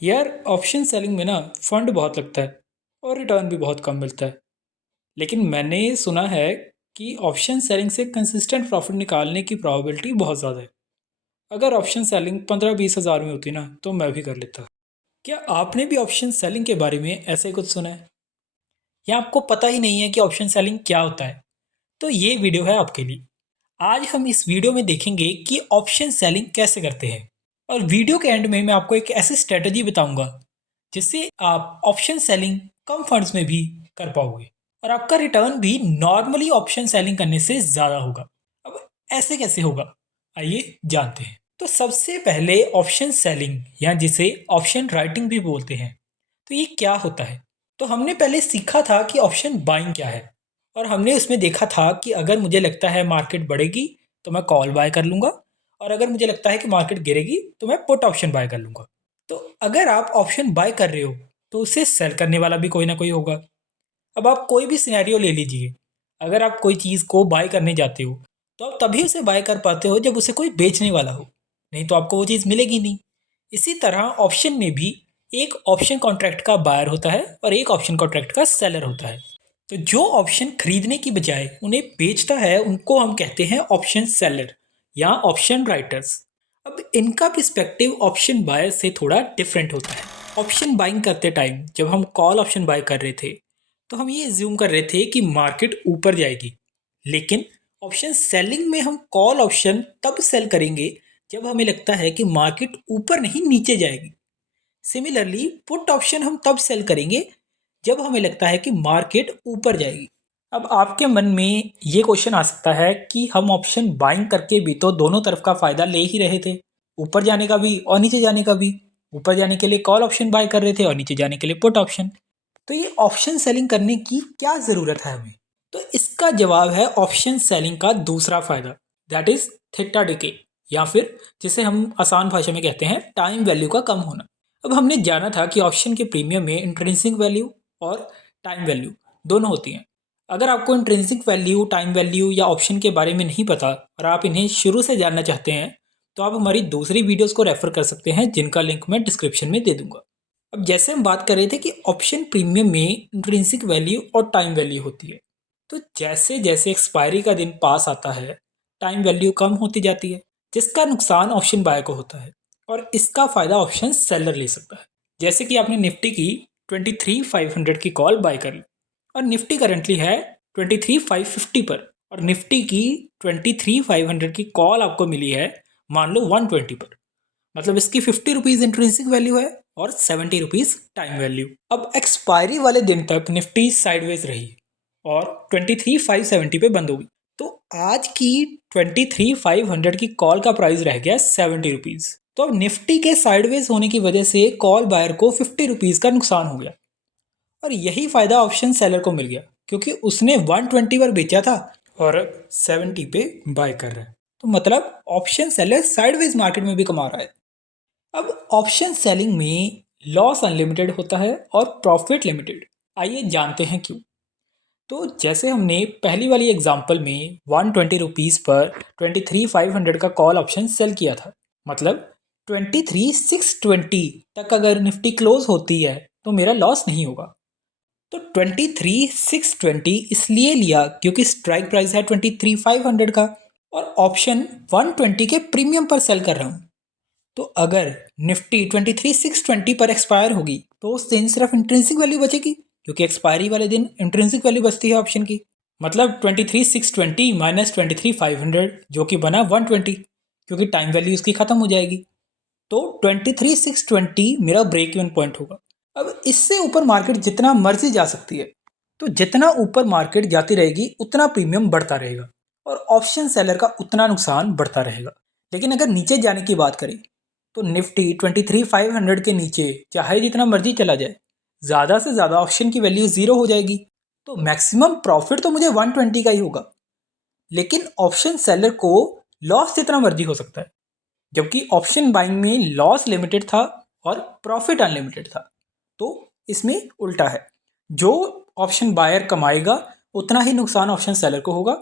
यार option selling में ना फंड बहुत लगता है और रिटर्न भी बहुत कम मिलता है। लेकिन मैंने सुना है कि ऑप्शन सेलिंग से कंसिस्टेंट प्रॉफिट निकालने की प्रोबेबिलिटी बहुत ज़्यादा है। अगर ऑप्शन सेलिंग 15-20 हज़ार में होती ना तो मैं भी कर लेता। क्या आपने भी ऑप्शन सेलिंग के बारे में ऐसे कुछ सुना है या आपको पता ही नहीं है कि ऑप्शन सेलिंग क्या होता है? तो ये वीडियो है आपके लिए। आज हम इस वीडियो में देखेंगे कि ऑप्शन सेलिंग कैसे करते हैं और वीडियो के एंड में मैं आपको एक ऐसी स्ट्रेटजी बताऊंगा जिससे आप ऑप्शन सेलिंग कम फंड्स में भी कर पाओगे और आपका रिटर्न भी नॉर्मली ऑप्शन सेलिंग करने से ज़्यादा होगा। अब ऐसे कैसे होगा, आइए जानते हैं। तो सबसे पहले ऑप्शन सेलिंग या जिसे ऑप्शन राइटिंग भी बोलते हैं, तो ये क्या होता है? तो हमने पहले सीखा था कि ऑप्शन बाइंग क्या है और हमने उसमें देखा था कि अगर मुझे लगता है मार्केट बढ़ेगी तो मैं कॉल बाय कर लूँगा और अगर मुझे लगता है कि मार्केट गिरेगी तो मैं पुट ऑप्शन बाय कर लूँगा। तो अगर आप ऑप्शन बाय कर रहे हो तो उसे सेल करने वाला भी कोई ना कोई होगा। अब आप कोई भी सिनेरियो ले लीजिए, अगर आप कोई चीज़ को बाय करने जाते हो तो आप तभी उसे बाय कर पाते हो जब उसे कोई बेचने वाला हो, नहीं तो आपको वो चीज़ मिलेगी नहीं। इसी तरह ऑप्शन में भी एक ऑप्शन कॉन्ट्रैक्ट का बायर होता है और एक ऑप्शन कॉन्ट्रैक्ट का सेलर होता है। तो जो ऑप्शन खरीदने की बजाय उन्हें बेचता है उनको हम कहते हैं ऑप्शन सेलर या ऑप्शन राइटर्स। अब इनका पर्सपेक्टिव ऑप्शन बायर से थोड़ा डिफरेंट होता है। ऑप्शन बाइंग करते टाइम जब हम कॉल ऑप्शन बाय कर रहे थे तो हम ये एज्यूम कर रहे थे कि मार्केट ऊपर जाएगी, लेकिन ऑप्शन सेलिंग में हम कॉल ऑप्शन तब सेल करेंगे जब हमें लगता है कि मार्केट ऊपर नहीं नीचे जाएगी। सिमिलरली पुट ऑप्शन हम तब सेल करेंगे जब हमें लगता है कि मार्केट ऊपर जाएगी। अब आपके मन में ये क्वेश्चन आ सकता है कि हम ऑप्शन बाइंग करके भी तो दोनों तरफ का फायदा ले ही रहे थे, ऊपर जाने का भी और नीचे जाने का भी। ऊपर जाने के लिए कॉल ऑप्शन बाय कर रहे थे और नीचे जाने के लिए पुट ऑप्शन। तो ये ऑप्शन सेलिंग करने की क्या ज़रूरत है हमें? तो इसका जवाब है ऑप्शन सेलिंग का दूसरा फायदा, दैट इज थीटा डिके, या फिर जिसे हम आसान भाषा में कहते हैं टाइम वैल्यू का कम होना। अब हमने जाना था कि ऑप्शन के प्रीमियम में इंट्रिंसिक वैल्यू और टाइम वैल्यू दोनों होती हैं। अगर आपको इंट्रिंसिक वैल्यू, टाइम वैल्यू या ऑप्शन के बारे में नहीं पता और आप इन्हें शुरू से जानना चाहते हैं तो आप हमारी दूसरी वीडियोस को रेफर कर सकते हैं जिनका लिंक मैं डिस्क्रिप्शन में दे दूंगा। अब जैसे हम बात कर रहे थे कि ऑप्शन प्रीमियम में इंट्रिंसिक वैल्यू और टाइम वैल्यू होती है, तो जैसे जैसे एक्सपायरी का दिन पास आता है टाइम वैल्यू कम होती जाती है, जिसका नुकसान ऑप्शन बाय को होता है और इसका फायदा ऑप्शन सेलर ले सकता है। जैसे कि आपने निफ्टी की 23,500 की कॉल बाय कर ली और निफ्टी करंटली है 23,550 पर और निफ्टी की 23,500 की कॉल आपको मिली है मान लो 120 पर। मतलब इसकी 50 रुपीज़ इंट्रिंसिक वैल्यू है और 70 रुपीज़ टाइम वैल्यू। अब एक्सपायरी वाले दिन तक निफ्टी साइडवेज रही और 23,570 पे बंद होगी। तो आज की 23,500 की कॉल का प्राइस रह गया 70 रुपीज़। तो अब निफ्टी के साइडवेज होने की वजह से कॉल बायर को 50 रुपीज़ का नुकसान हो गया और यही फायदा ऑप्शन सेलर को मिल गया क्योंकि उसने 120 पर बेचा था और 70 पे बाय कर रहा है। तो मतलब ऑप्शन सेलर साइडवेज मार्केट में भी कमा रहा है। अब ऑप्शन सेलिंग में लॉस अनलिमिटेड होता है और प्रॉफिट लिमिटेड। आइए जानते हैं क्यों। तो जैसे हमने पहली वाली एग्जांपल में 120 रुपीज़ पर 23,500 का कॉल ऑप्शन सेल किया था, मतलब 23,620 तक अगर निफ्टी क्लोज होती है तो मेरा लॉस नहीं होगा। तो 23,620 इसलिए लिया क्योंकि स्ट्राइक प्राइस है 23,500 का और ऑप्शन 120 के प्रीमियम पर सेल कर रहा हूँ। तो अगर निफ्टी 23,620 पर एक्सपायर होगी तो उस दिन सिर्फ इंट्रिंसिक वैल्यू बचेगी क्योंकि एक्सपायरी वाले दिन इंट्रिंसिक वैल्यू बचती है ऑप्शन की। मतलब 23,620 माइनस 23,500 जो कि बना 120 क्योंकि टाइम वैल्यू उसकी खत्म हो जाएगी। तो 23,620 मेरा ब्रेक इवन पॉइंट होगा। अब इससे ऊपर मार्केट जितना मर्जी जा सकती है, तो जितना ऊपर मार्केट जाती रहेगी उतना प्रीमियम बढ़ता रहेगा और ऑप्शन सेलर का उतना नुकसान बढ़ता रहेगा। लेकिन अगर नीचे जाने की बात करें तो निफ्टी 23,500 के नीचे चाहे जितना मर्जी चला जाए, ज़्यादा से ज़्यादा ऑप्शन की वैल्यू ज़ीरो हो जाएगी। तो मैक्सिमम प्रॉफिट तो मुझे 120 का ही होगा, लेकिन ऑप्शन सेलर को लॉस जितना मर्जी हो सकता है, जबकि ऑप्शन बाइंग में लॉस लिमिटेड था और प्रॉफिट अनलिमिटेड था। तो इसमें उल्टा है, जो ऑप्शन बायर कमाएगा उतना ही नुकसान ऑप्शन सेलर को होगा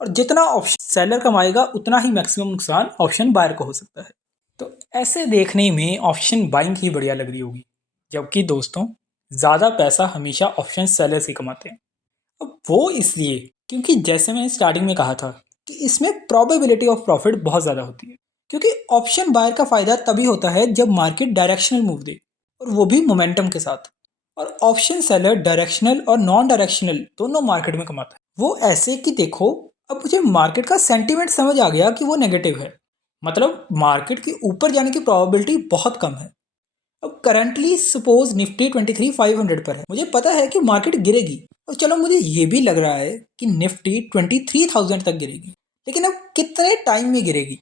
और जितना ऑप्शन सेलर कमाएगा उतना ही मैक्सिमम नुकसान ऑप्शन बायर को हो सकता है। तो ऐसे देखने में ऑप्शन बाइंग ही बढ़िया लग रही होगी, जबकि दोस्तों ज़्यादा पैसा हमेशा ऑप्शन सेलर्स ही कमाते हैं। अब वो इसलिए क्योंकि जैसे मैंने स्टार्टिंग में कहा था कि इसमें प्रोबेबिलिटी ऑफ प्रॉफिट बहुत ज़्यादा होती है, क्योंकि ऑप्शन बायर का फ़ायदा तभी होता है जब मार्केट डायरेक्शनल मूव दे, और वो भी मोमेंटम के साथ। और ऑप्शन सेलर डायरेक्शनल और नॉन डायरेक्शनल दोनों मार्केट में कमाता है। वो ऐसे कि देखो, अब मुझे मार्केट का सेंटीमेंट समझ आ गया कि वो नेगेटिव है, मतलब मार्केट के ऊपर जाने की प्रोबेबिलिटी बहुत कम है। अब करंटली सपोज निफ्टी 23,500 पर है, मुझे पता है कि मार्केट गिरेगी, और चलो मुझे ये भी लग रहा है कि निफ्टी 23,000 तक गिरेगी, लेकिन अब कितने टाइम में गिरेगी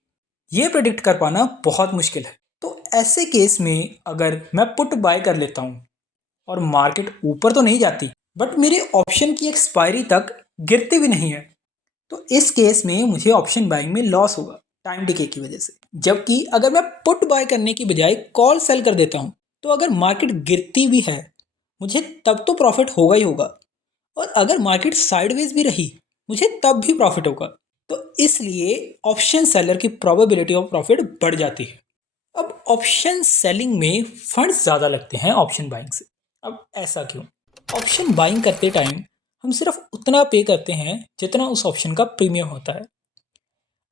ये प्रेडिक्ट कर पाना बहुत मुश्किल है। तो ऐसे केस में अगर मैं पुट बाय कर लेता हूँ और मार्केट ऊपर तो नहीं जाती, बट मेरे ऑप्शन की एक्सपायरी तक गिरती भी नहीं है, तो इस केस में मुझे ऑप्शन बाइंग में लॉस होगा टाइम डिके की वजह से। जबकि अगर मैं पुट बाय करने की बजाय कॉल सेल कर देता हूं, तो अगर मार्केट गिरती भी है मुझे तब तो प्रॉफिट होगा ही होगा, और अगर मार्केट साइडवेज भी रही मुझे तब भी प्रॉफिट होगा। तो इसलिए ऑप्शन सेलर की प्रोबेबिलिटी ऑफ प्रॉफिट बढ़ जाती है। अब ऑप्शन सेलिंग में फंड ज़्यादा लगते हैं ऑप्शन बाइंग से। अब ऐसा क्यों? ऑप्शन बाइंग करते टाइम हम सिर्फ उतना पे करते हैं जितना उस ऑप्शन का प्रीमियम होता है।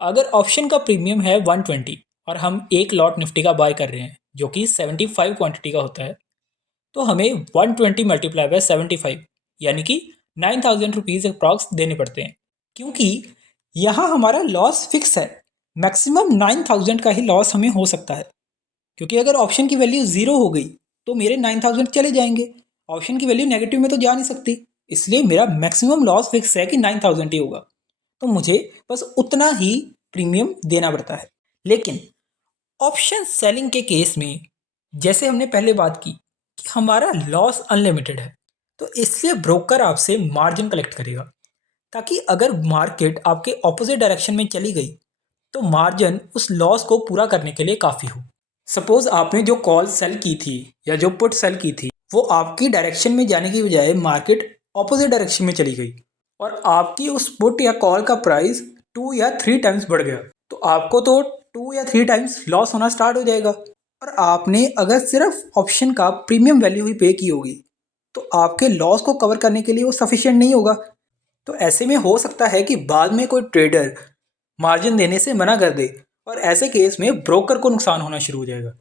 अगर ऑप्शन का प्रीमियम है 120 और हम एक लॉट निफ्टी का बाय कर रहे हैं जो कि 75 क्वांटिटी का होता है, तो हमें 120 मल्टीप्लाई बाय 75 यानी कि 9,000 रुपीज़ अप्रॉक्स देने पड़ते हैं, क्योंकि यहाँ हमारा लॉस फिक्स है। मैक्सिमम 9,000 का ही लॉस हमें हो सकता है, क्योंकि अगर ऑप्शन की वैल्यू ज़ीरो हो गई तो मेरे 9,000 चले जाएंगे। ऑप्शन की वैल्यू नेगेटिव में तो जा नहीं सकती, इसलिए मेरा मैक्सिमम लॉस फिक्स है कि 9,000 ही होगा। तो मुझे बस उतना ही प्रीमियम देना पड़ता है। लेकिन ऑप्शन सेलिंग के केस में जैसे हमने पहले बात की कि हमारा लॉस अनलिमिटेड है, तो इसलिए ब्रोकर आपसे मार्जिन कलेक्ट करेगा, ताकि अगर मार्केट आपके ऑपोजिट डायरेक्शन में चली गई तो मार्जिन उस लॉस को पूरा करने के लिए काफ़ी हो। सपोज आपने जो कॉल सेल की थी या जो पुट सेल की थी वो आपकी डायरेक्शन में जाने की बजाय मार्केट ऑपोजिट डायरेक्शन में चली गई, और आपकी उस पुट या कॉल का प्राइस 2 या 3 टाइम्स बढ़ गया, तो आपको तो 2 या 3 टाइम्स लॉस होना स्टार्ट हो जाएगा। और आपने अगर सिर्फ ऑप्शन का प्रीमियम वैल्यू ही पे की होगी तो आपके लॉस को कवर करने के लिए वो सफिशिएंट नहीं होगा। तो ऐसे में हो सकता है कि बाद में कोई ट्रेडर मार्जिन देने से मना कर दे, और ऐसे केस में ब्रोकर को नुकसान होना शुरू हो जाएगा।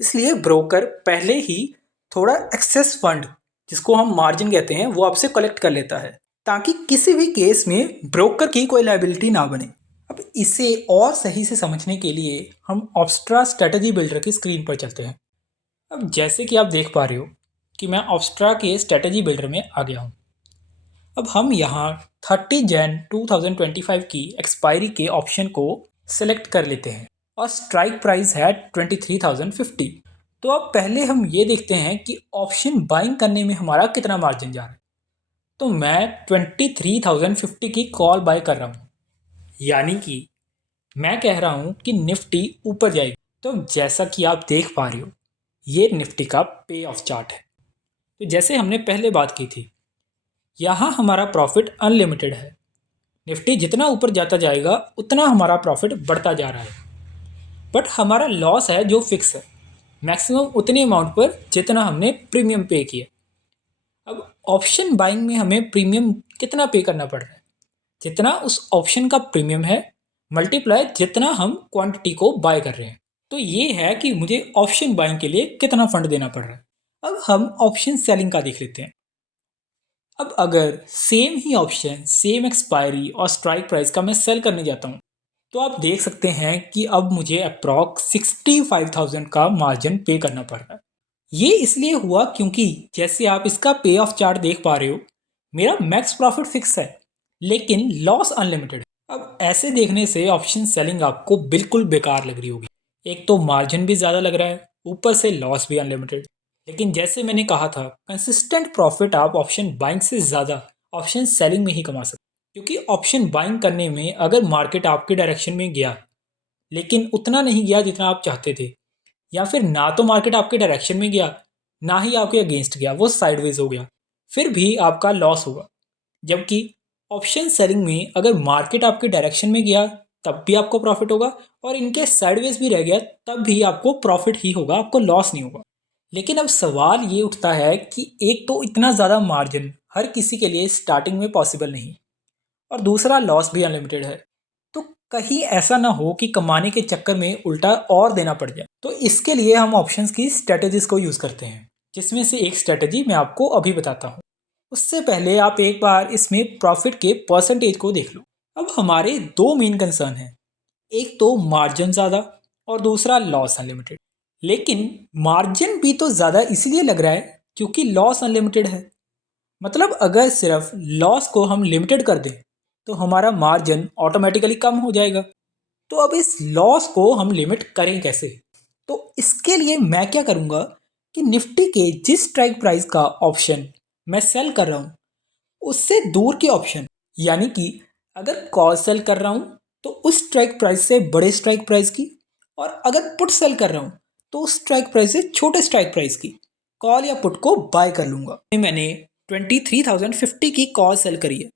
इसलिए ब्रोकर पहले ही थोड़ा एक्सेस फंड, जिसको हम मार्जिन कहते हैं, वो आपसे कलेक्ट कर लेता है, ताकि किसी भी केस में ब्रोकर की कोई लायबिलिटी ना बने। अब इसे और सही से समझने के लिए हम ऑब्स्ट्रा स्ट्रेटजी बिल्डर की स्क्रीन पर चलते हैं। अब जैसे कि आप देख पा रहे हो कि मैं ऑब्स्ट्रा के स्ट्रेटजी बिल्डर में आ गया हूँ। अब हम यहाँ 30 जैन 2025 की एक्सपायरी के ऑप्शन को सिलेक्ट कर लेते हैं और स्ट्राइक प्राइस है 23,050। तो अब पहले हम ये देखते हैं कि ऑप्शन बाइंग करने में हमारा कितना मार्जिन जा रहा है। तो मैं 23,050 की कॉल बाय कर रहा हूँ, यानी कि मैं कह रहा हूँ कि निफ्टी ऊपर जाएगी। तो जैसा कि आप देख पा रहे हो ये निफ्टी का पे ऑफ चार्ट है। तो जैसे हमने पहले बात की थी, यहाँ हमारा प्रॉफिट अनलिमिटेड है। निफ्टी जितना ऊपर जाता जाएगा उतना हमारा प्रॉफिट बढ़ता जा रहा है, बट हमारा लॉस है जो फिक्स है, मैक्सिमम उतने अमाउंट पर जितना हमने प्रीमियम पे किया। अब ऑप्शन बाइंग में हमें प्रीमियम कितना पे करना पड़ रहा है? जितना उस ऑप्शन का प्रीमियम है मल्टीप्लाई जितना हम क्वांटिटी को बाय कर रहे हैं। तो ये है कि मुझे ऑप्शन बाइंग के लिए कितना फंड देना पड़ रहा है। अब हम ऑप्शन सेलिंग का देख लेते हैं। अब अगर सेम ही ऑप्शन सेम एक्सपायरी और स्ट्राइक प्राइस का मैं सेल करने जाता हूँ, तो आप देख सकते हैं कि अब मुझे अप्रॉक्स 65,000 का मार्जिन पे करना पड़ रहा है। ये इसलिए हुआ क्योंकि जैसे आप इसका पे ऑफ चार्ट देख पा रहे हो, मेरा मैक्स प्रॉफिट फिक्स है लेकिन लॉस अनलिमिटेड है। अब ऐसे देखने से ऑप्शन सेलिंग आपको बिल्कुल बेकार लग रही होगी। एक तो मार्जिन भी ज़्यादा लग रहा है, ऊपर से लॉस भी अनलिमिटेड। लेकिन जैसे मैंने कहा था, कंसिस्टेंट प्रॉफिट आप ऑप्शन बाइंग से ज़्यादा ऑप्शन सेलिंग में ही कमा सकते, क्योंकि ऑप्शन बाइंग करने में अगर मार्केट आपके डायरेक्शन में गया लेकिन उतना नहीं गया जितना आप चाहते थे, या फिर ना तो मार्केट आपके डायरेक्शन में गया ना ही आपके अगेंस्ट गया, वो साइडवेज हो गया, फिर भी आपका लॉस होगा। जबकि ऑप्शन सेलिंग में अगर मार्केट आपके डायरेक्शन में गया तब भी आपको प्रॉफिट होगा, और इनके साइडवेज भी रह गया तब भी आपको प्रॉफिट ही होगा, आपको लॉस नहीं होगा। लेकिन अब सवाल ये उठता है कि एक तो इतना ज़्यादा मार्जिन हर किसी के लिए स्टार्टिंग में पॉसिबल नहीं, और दूसरा लॉस भी अनलिमिटेड है। तो कहीं ऐसा ना हो कि कमाने के चक्कर में उल्टा और देना पड़ जाए। तो इसके लिए हम ऑप्शंस की स्ट्रेटजीज को यूज़ करते हैं, जिसमें से एक स्ट्रेटजी मैं आपको अभी बताता हूँ। उससे पहले आप एक बार इसमें प्रॉफिट के परसेंटेज को देख लो। अब हमारे दो मेन कंसर्न हैं, एक तो मार्जिन ज़्यादा और दूसरा लॉस अनलिमिटेड। लेकिन मार्जिन भी तो ज़्यादा इसलिए लग रहा है क्योंकि लॉस अनलिमिटेड है। मतलब अगर सिर्फ लॉस को हम लिमिटेड कर दें तो हमारा मार्जिन ऑटोमेटिकली कम हो जाएगा। तो अब इस लॉस को हम लिमिट करें कैसे? तो इसके लिए मैं क्या करूँगा कि निफ्टी के जिस स्ट्राइक प्राइस का ऑप्शन मैं सेल कर रहा हूँ उससे दूर के ऑप्शन, यानी कि अगर कॉल सेल कर रहा हूँ तो उस स्ट्राइक प्राइस से बड़े स्ट्राइक प्राइस की, और अगर पुट सेल कर रहा हूँ तो उस स्ट्राइक प्राइस से छोटे स्ट्राइक प्राइस की कॉल या पुट को बाय कर लूँगा। मैंने 23,050 की कॉल सेल करी है,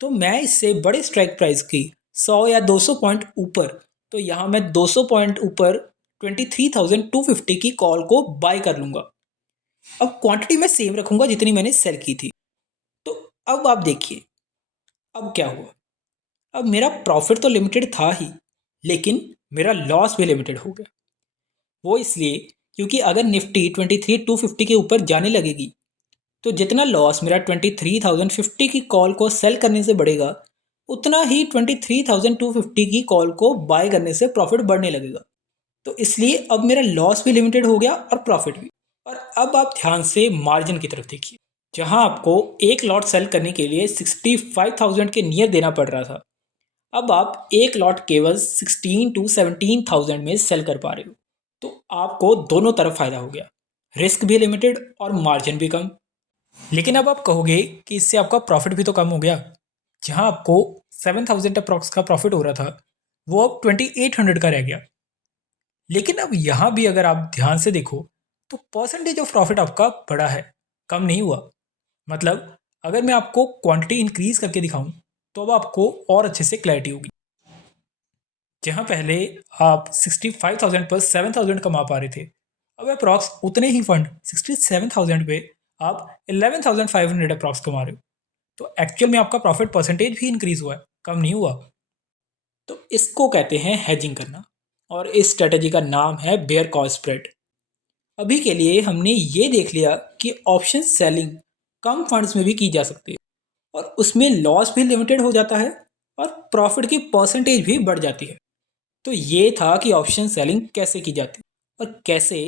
तो मैं इससे बड़े स्ट्राइक प्राइस की 100 या 200 पॉइंट ऊपर, तो यहाँ मैं 200 पॉइंट ऊपर 23,250 की कॉल को बाय कर लूँगा। अब क्वांटिटी मैं सेम रखूँगा जितनी मैंने सेल की थी। तो अब आप देखिए अब क्या हुआ। अब मेरा प्रॉफिट तो लिमिटेड था ही, लेकिन मेरा लॉस भी लिमिटेड हो गया। वो इसलिए क्योंकि अगर निफ्टी 23,250 के ऊपर जाने लगेगी तो जितना लॉस मेरा 23,050 की कॉल को सेल करने से बढ़ेगा, उतना ही 23,250 की कॉल को बाय करने से प्रॉफिट बढ़ने लगेगा। तो इसलिए अब मेरा लॉस भी लिमिटेड हो गया और प्रॉफिट भी। और अब आप ध्यान से मार्जिन की तरफ देखिए, जहां आपको एक लॉट सेल करने के लिए 65,000 के नियर देना पड़ रहा था, अब आप एक लॉट केवल 16 to 17,000 में सेल कर पा रहे हो। तो आपको दोनों तरफ फायदा हो गया, रिस्क भी लिमिटेड और मार्जिन भी कम। लेकिन अब आप कहोगे कि इससे आपका प्रॉफिट भी तो कम हो गया। जहां आपको 7,000 अप्रॉक्स का प्रॉफिट हो रहा था वो अब 2,800 का रह गया। लेकिन अब यहाँ भी अगर आप ध्यान से देखो तो परसेंटेज ऑफ प्रॉफिट आपका बड़ा है, कम नहीं हुआ। मतलब अगर मैं आपको क्वांटिटी इंक्रीज करके दिखाऊं तो अब आपको और अच्छे से क्लैरिटी होगी। जहाँ पहले आप 65,000 पर 7,000 कमा पा रहे थे, अब अप्रॉक्स उतने ही फंड 67,000 पे आप 11,500 अप्रॉक्स कमा रहे हो। तो एक्चुअल में आपका प्रॉफिट परसेंटेज भी इंक्रीज हुआ है, कम नहीं हुआ। तो इसको कहते हैं हेजिंग करना, और इस स्ट्रेटजी का नाम है बेयर कॉल स्प्रेड। अभी के लिए हमने ये देख लिया कि ऑप्शन सेलिंग कम फंड्स में भी की जा सकती है, और उसमें लॉस भी लिमिटेड हो जाता है और प्रॉफिट की परसेंटेज भी बढ़ जाती है। तो ये था कि ऑप्शन सेलिंग कैसे की जाती है और कैसे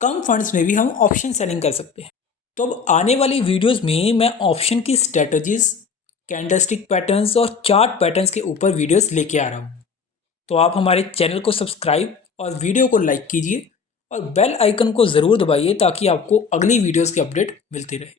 कम फंड्स में भी हम ऑप्शन सेलिंग कर सकते हैं। तो अब आने वाली वीडियोस में मैं ऑप्शन की स्ट्रेटजीज, कैंडलस्टिक पैटर्न्स और चार्ट पैटर्न्स के ऊपर वीडियोस लेके आ रहा हूँ। तो आप हमारे चैनल को सब्सक्राइब और वीडियो को लाइक कीजिए और बेल आइकन को ज़रूर दबाइए ताकि आपको अगली वीडियोस की अपडेट मिलती रहे।